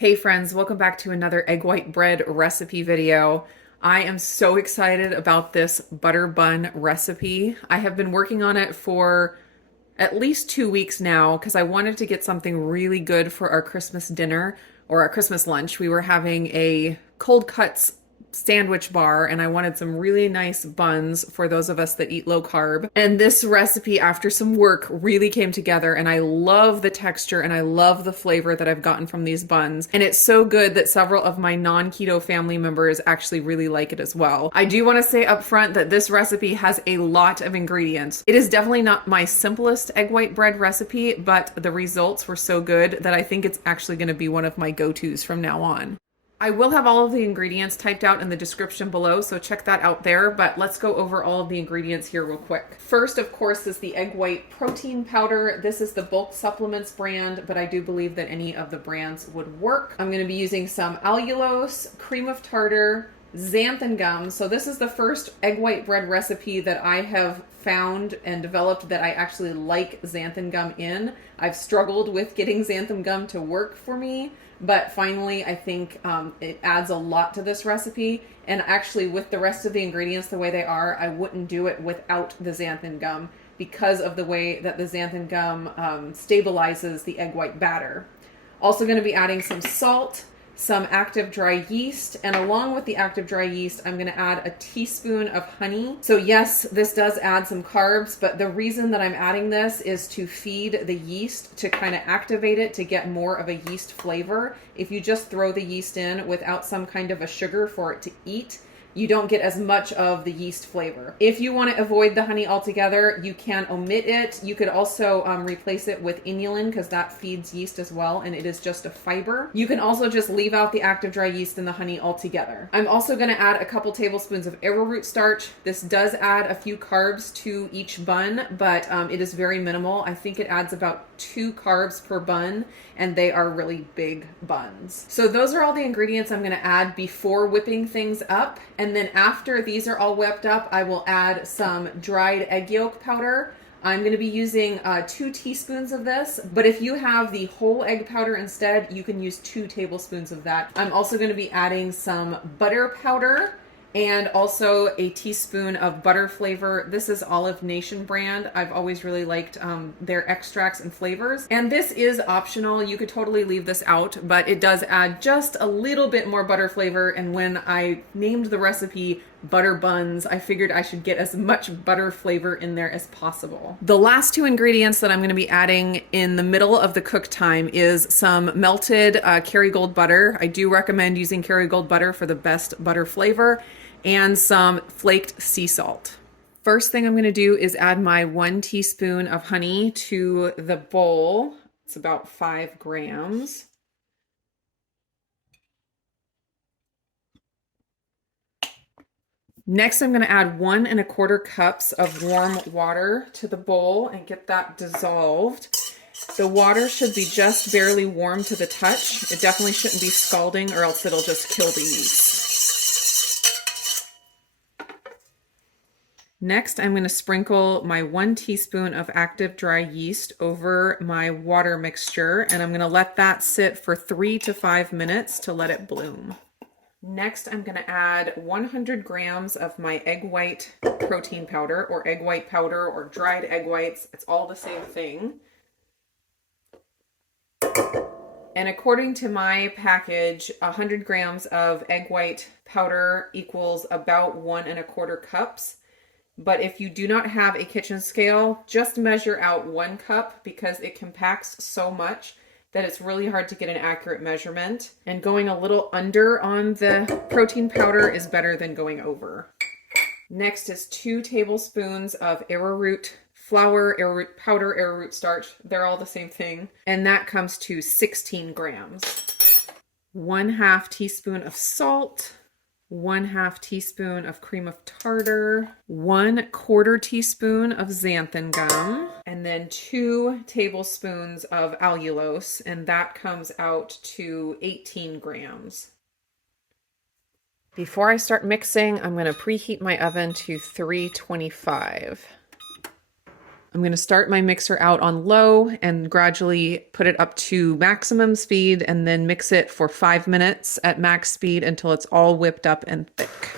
Hey friends, welcome back to another egg white bread recipe video. I am so excited about this butter bun recipe. I have been working on it for at least 2 weeks now because I wanted to get something really good for our Christmas dinner or our Christmas lunch. We were having a cold cuts sandwich bar and I wanted some really nice buns for those of us that eat low carb. And this recipe, after some work, really came together and I love the texture and I love the flavor that I've gotten from these buns. And it's so good that several of my non-keto family members actually really like it as well. I do want to say up front that this recipe has a lot of ingredients. It is definitely not my simplest egg white bread recipe, but the results were so good that I think it's actually going to be one of my go-tos from now on. I will have all of the ingredients typed out in the description below, so check that out there, but let's go over all of the ingredients here real quick. First, of course, is the egg white protein powder. This is the bulk supplements brand, but I do believe that any of the brands would work. I'm going to be using some allulose, cream of tartar, xanthan gum. So this is the first egg white bread recipe that I have found and developed that I actually like xanthan gum in. I've struggled with getting xanthan gum to work for me, but finally I think it adds a lot to this recipe. And actually with the rest of the ingredients the way they are, I wouldn't do it without the xanthan gum because of the way that the xanthan gum stabilizes the egg white batter. Also going to be adding some salt, some active dry yeast, and along with the active dry yeast, I'm going to add a teaspoon of honey. So yes, this does add some carbs, but the reason that I'm adding this is to feed the yeast, to kind of activate it, to get more of a yeast flavor. If you just throw the yeast in without some kind of a sugar for it to eat, you don't get as much of the yeast flavor. If you want to avoid the honey altogether, you can omit it. You could also replace it with inulin because that feeds yeast as well, and it is just a fiber. You can also just leave out the active dry yeast and the honey altogether. I'm also going to add a couple tablespoons of arrowroot starch. This does add a few carbs to each bun, but it is very minimal. I think it adds about 2 carbs per bun, and they are really big buns. So those are all the ingredients I'm going to add before whipping things up. And then after these are all whipped up, I will add some dried egg yolk powder. I'm going to be using 2 teaspoons of this, but if you have the whole egg powder instead, you can use 2 tablespoons of that. I'm also going to be adding some butter powder and also a teaspoon of butter flavor. This is Olive Nation brand. I've always really liked their extracts and flavors. And this is optional. You could totally leave this out, but it does add just a little bit more butter flavor. And when I named the recipe butter buns, I figured I should get as much butter flavor in there as possible. The last 2 ingredients that I'm going to be adding in the middle of the cook time is some melted Kerrygold butter. I do recommend using Kerrygold butter for the best butter flavor, and some flaked sea salt. First thing I'm going to do is add my 1 teaspoon of honey to the bowl. It's about 5 grams. Next, I'm going to add 1 1/4 cups of warm water to the bowl and get that dissolved. The water should be just barely warm to the touch. It definitely shouldn't be scalding or else it'll just kill the yeast. Next, I'm going to sprinkle my 1 teaspoon of active dry yeast over my water mixture, and I'm going to let that sit for 3 to 5 minutes to let it bloom. Next, I'm going to add 100 grams of my egg white protein powder, or egg white powder, or dried egg whites. It's all the same thing. And according to my package, 100 grams of egg white powder equals about 1 1/4 cups. But if you do not have a kitchen scale, just measure out 1 cup because it compacts so much that it's really hard to get an accurate measurement. And going a little under on the protein powder is better than going over. Next is 2 tablespoons of arrowroot flour, arrowroot powder, arrowroot starch. They're all the same thing. And that comes to 16 grams. 1/2 teaspoon of salt. 1/2 teaspoon of cream of tartar, 1/4 teaspoon of xanthan gum, and then 2 tablespoons of allulose, and that comes out to 18 grams. Before I start mixing, I'm going to preheat my oven to 325. I'm going to start my mixer out on low and gradually put it up to maximum speed and then mix it for 5 minutes at max speed until it's all whipped up and thick.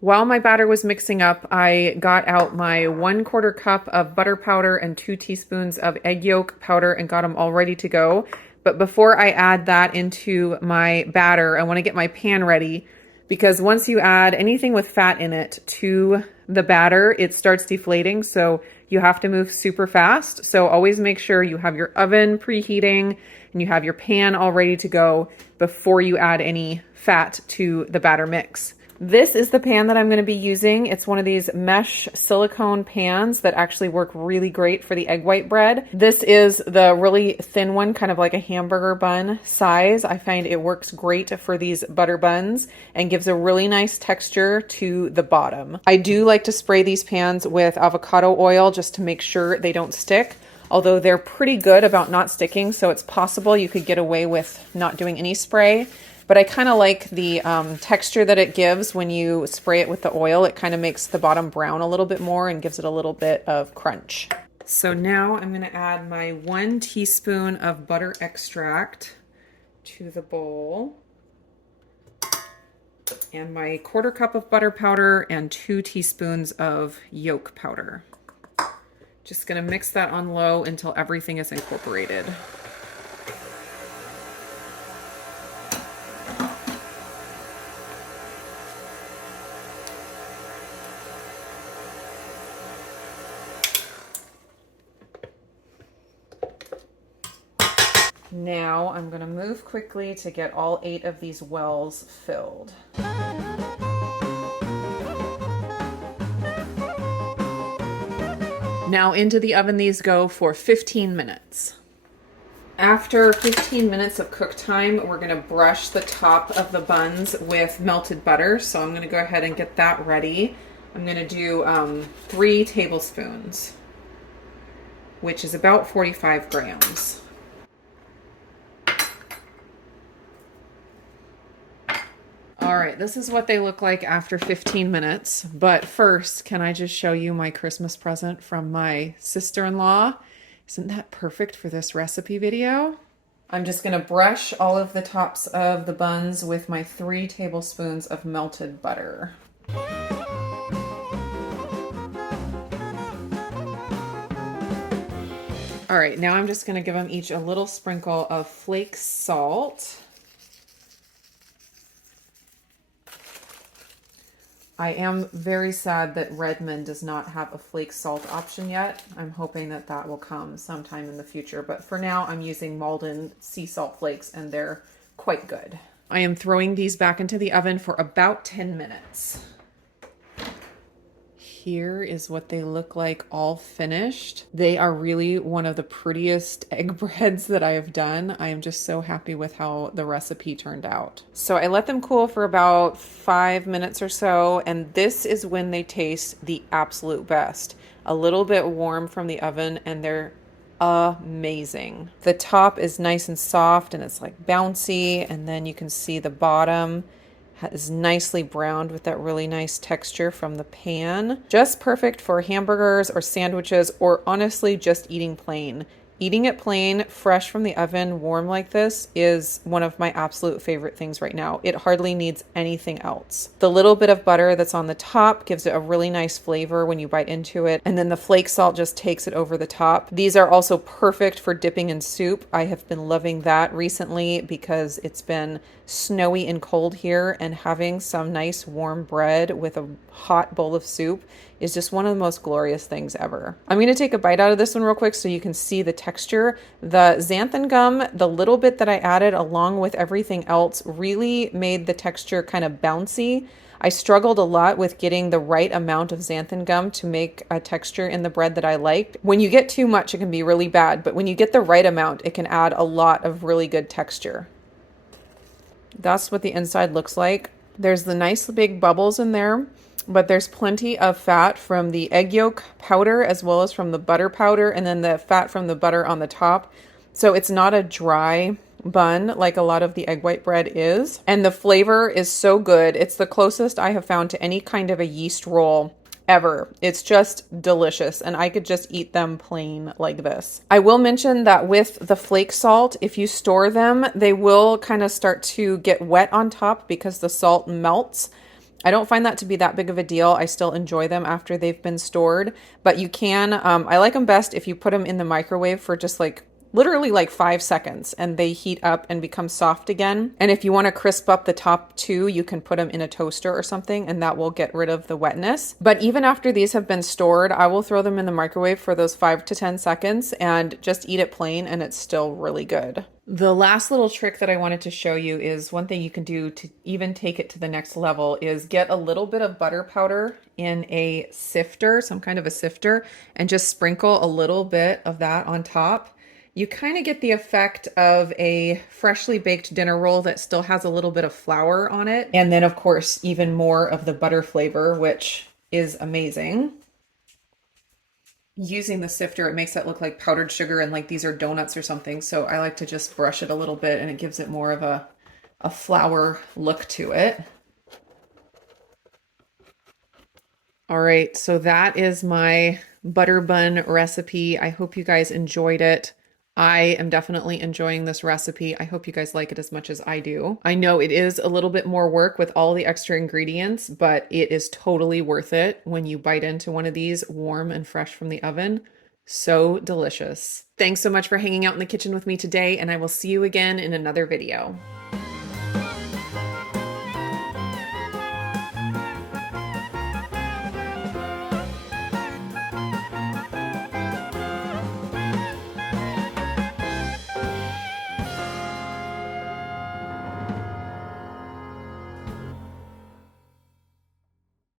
While my batter was mixing up, I got out my 1/4 cup of butter powder and 2 teaspoons of egg yolk powder and got them all ready to go. But before I add that into my batter, I want to get my pan ready because once you add anything with fat in it to the batter, it starts deflating. So you have to move super fast. So always make sure you have your oven preheating and you have your pan all ready to go before you add any fat to the batter mix. This is the pan that I'm going to be using. It's one of these mesh silicone pans that actually work really great for the egg white bread. This is the really thin one, kind of like a hamburger bun size. I find it works great for these butter buns and gives a really nice texture to the bottom. I do like to spray these pans with avocado oil just to make sure they don't stick, although they're pretty good about not sticking, so it's possible you could get away with not doing any spray. But I kind of like the texture that it gives when you spray it with the oil. It kind of makes the bottom brown a little bit more and gives it a little bit of crunch. So now I'm going to add my 1 teaspoon of butter extract to the bowl. And my 1/4 cup of butter powder and 2 teaspoons of yolk powder. Just going to mix that on low until everything is incorporated. Now I'm going to move quickly to get all 8 of these wells filled. Now into the oven these go for 15 minutes. After 15 minutes of cook time, we're going to brush the top of the buns with melted butter. So I'm going to go ahead and get that ready. I'm going to do 3 tablespoons, which is about 45 grams. All right, this is what they look like after 15 minutes. But first, can I just show you my Christmas present from my sister-in-law? Isn't that perfect for this recipe video? I'm just gonna brush all of the tops of the buns with my 3 tablespoons of melted butter. All right, now I'm just gonna give them each a little sprinkle of flake salt. I am very sad that Redmond does not have a flake salt option yet. I'm hoping that that will come sometime in the future, but for now I'm using Malden sea salt flakes and they're quite good. I am throwing these back into the oven for about 10 minutes. Here is what they look like all finished. They are really one of the prettiest egg breads that I have done. I am just so happy with how the recipe turned out. So I let them cool for about 5 minutes or so, and this is when they taste the absolute best. A little bit warm from the oven, and they're amazing. The top is nice and soft and it's like bouncy, and then you can see the bottom is nicely browned with that really nice texture from the pan. Just perfect for hamburgers or sandwiches, or honestly just eating plain. Eating it plain, fresh from the oven, warm like this is one of my absolute favorite things right now. It hardly needs anything else. The little bit of butter that's on the top gives it a really nice flavor when you bite into it, and then the flake salt just takes it over the top. These are also perfect for dipping in soup. I have been loving that recently because it's been snowy and cold here, and having some nice warm bread with a hot bowl of soup is just one of the most glorious things ever. I'm going to take a bite out of this one real quick so you can see the texture. The xanthan gum, the little bit that I added along with everything else, really made the texture kind of bouncy. I struggled a lot with getting the right amount of xanthan gum to make a texture in the bread that I liked. When you get too much, it can be really bad, but when you get the right amount, it can add a lot of really good texture. That's what the inside looks like. There's the nice big bubbles in there, but there's plenty of fat from the egg yolk powder as well as from the butter powder, and then the fat from the butter on the top. So it's not a dry bun like a lot of the egg white bread is. And the flavor is so good. It's the closest I have found to any kind of a yeast roll ever. It's just delicious, and I could just eat them plain like this. I will mention that with the flake salt, if you store them, they will kind of start to get wet on top because the salt melts. I don't find that to be that big of a deal. I still enjoy them after they've been stored, but you can, I like them best if you put them in the microwave for just like literally like 5 seconds and they heat up and become soft again. And if you want to crisp up the top too, you can put them in a toaster or something and that will get rid of the wetness. But even after these have been stored, I will throw them in the microwave for those 5 to 10 seconds and just eat it plain, and it's still really good. The last little trick that I wanted to show you is one thing you can do to even take it to the next level is get a little bit of butter powder in a sifter, some kind of a sifter, and just sprinkle a little bit of that on top. You kind of get the effect of a freshly baked dinner roll that still has a little bit of flour on it. And then of course, even more of the butter flavor, which is amazing. Using the sifter, it makes that look like powdered sugar and like these are donuts or something. So I like to just brush it a little bit and it gives it more of a flour look to it. All right, so that is my butter bun recipe. I hope you guys enjoyed it. I am definitely enjoying this recipe. I hope you guys like it as much as I do. I know it is a little bit more work with all the extra ingredients, but it is totally worth it when you bite into one of these warm and fresh from the oven. So delicious. Thanks so much for hanging out in the kitchen with me today, and I will see you again in another video.